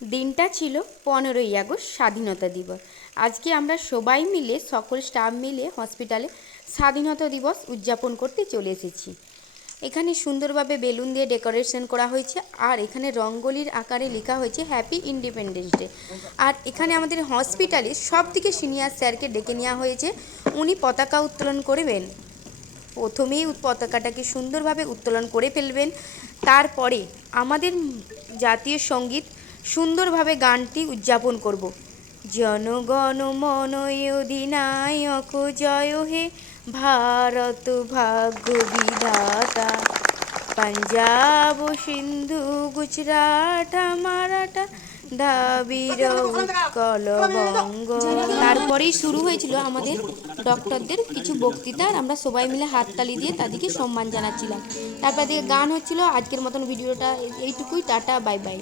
দিনটা ছিল 15ই আগস্ট স্বাধীনতা দিবস। আজকে আমরা সবাই মিলে সকল স্টাফ মিলে হসপিটালে স্বাধীনতা দিবস উদযাপন করতে চলে এসেছি। এখানে সুন্দরভাবে বেলুন দিয়ে ডেকোরেশন করা হয়েছে, আর এখানে রঙ্গোলির আকারে লেখা হয়েছে হ্যাপি ইন্ডিপেন্ডেন্স ডে। আর এখানে আমাদের হসপিটালে সব থেকে সিনিয়র স্যারকে ডেকে নেওয়া হয়েছে, উনি পতাকা উত্তোলন করবেন। প্রথমেই পতাকাটাকে সুন্দরভাবে উত্তোলন করে ফেলবেন, তারপরে আমাদের জাতীয় সঙ্গীত সুন্দরভাবে গানটি উদযাপন করব। জনগণ মন অধিনায়ক জয় হে ভারত ভাগ্য বিধাতা, পাঞ্জাব সিন্ধু গুজরাট মারাঠা দ্রাবিড় উৎকল বঙ্গ। তারপরেই শুরু হয়েছিল আমাদের ডক্টরদের কিছু বক্তৃতা, আর আমরা সবাই মিলে হাততালি দিয়ে তাদেরকে সম্মান জানাচ্ছিলাম। তারপর দিকে গান হচ্ছিল। আজকের মতন ভিডিওটা এইটুকুই। Tata, bye bye.